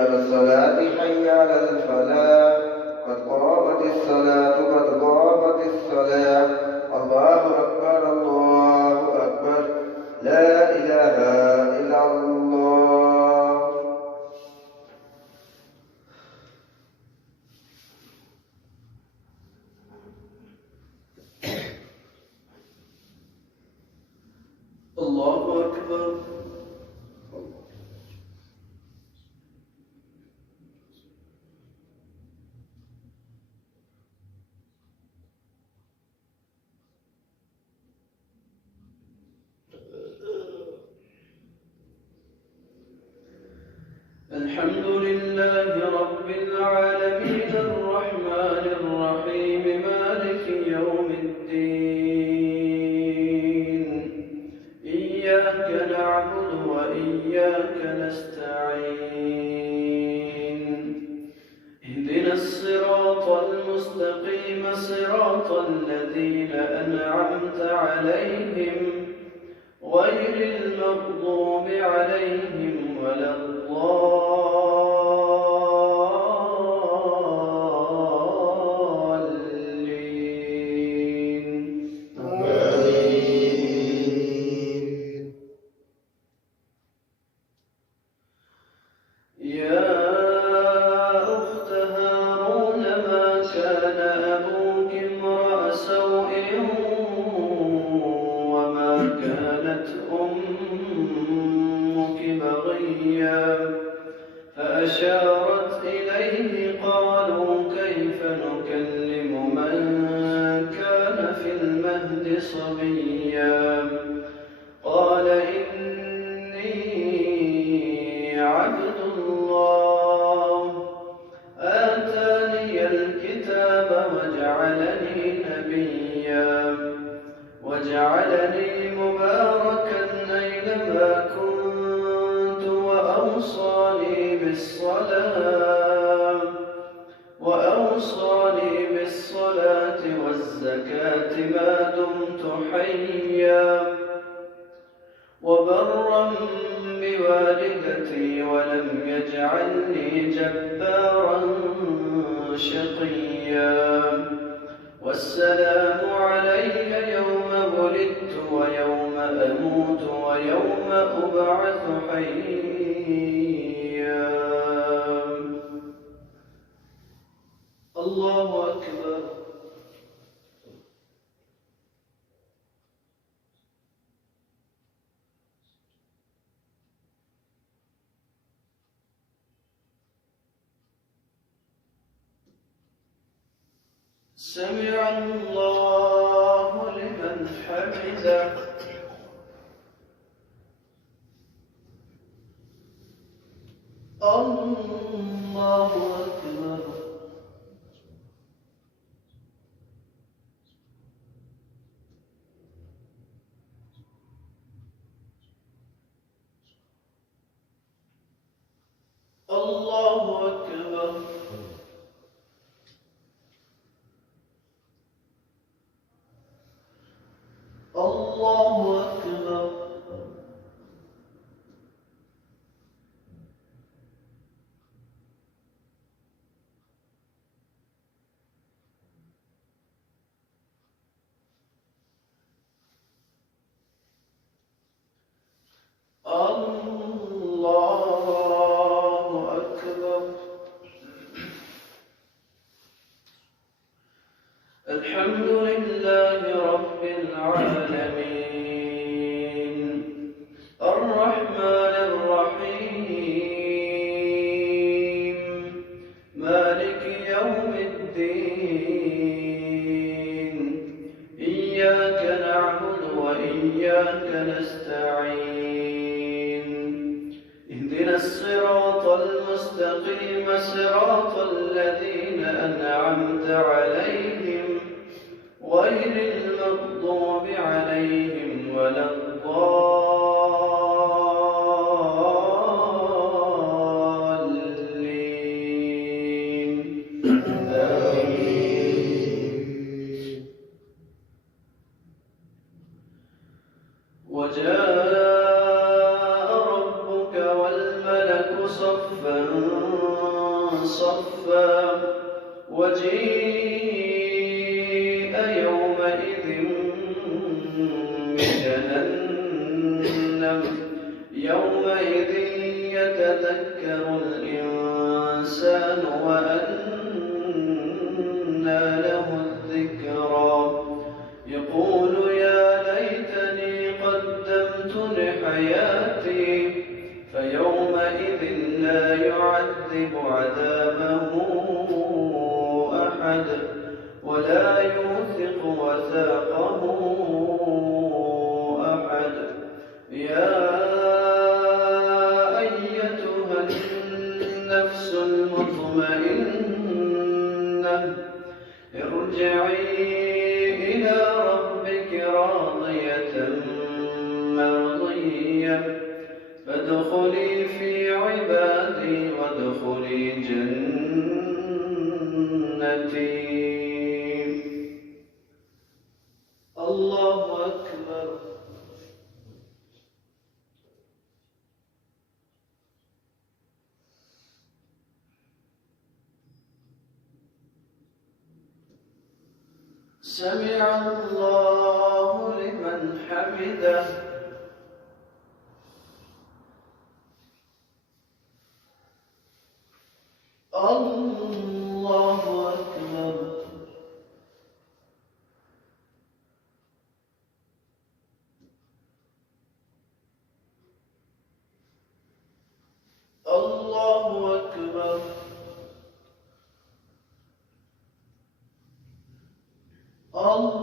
على الصلاة حي على الفلاح قد قامت الصلاة قد قامت الصلاة الله أكبر الله أكبر لا إله إلا الله. الله أكبر. الحمد لله رب العالمين الرحمن الرحيم مالك يوم الدين إياك نعبد وإياك نستعين اهدنا الصراط المستقيم صراط الذين أنعمت عليهم غير المغضوب عليهم ولا الضالين. آمين. يا أخت هارون ما كان أبوك امرأ سوء وما كانت أمك بغيا فأشارت إليه قالوا كيف نكلم من كان في المهد صبيا قال إني عبد الله آتاني الكتاب وجعلني نبيا وجعلني مباركا أينما كنت وأوصاني بالصلاة والزكاة ما دمت حيا وبرا بوالدتي ولم يجعلني جبارا شقيا والسلام علي يوم ولدت ويوم أموت ويوم أبعث حيا. الله أكبر. سمع الله لمن حمده. الله أكبر. الله أكبر. الله أكبر. الله أكبر. الحمد لله رب العالمين الرحمن الرحيم مالك يوم الدين إياك نعبد وإياك نستعين اهدنا الصراط المستقيم صراط الذين أنعمت عليهم غير المغضوب عليهم ولا الضالين. آمين. وجاء ربك والملك صفا صفا صفا وجيء يومئذ بجهنم يومئذ يتذكر الإنسان وأنى له الذكرى يقول يا ليتني قدمت لحياتي فيومئذ لا يعذب عذابه أحد ولا يوثق وثاقه أحد يا أيتها النفس المطمئنة ارجعي إلى ربك راضية مرضية فادخلي في عبادي وادخلي جنتي. الله أكبر. سمع الله لمن حمده. الله أكبر. الله أكبر. الله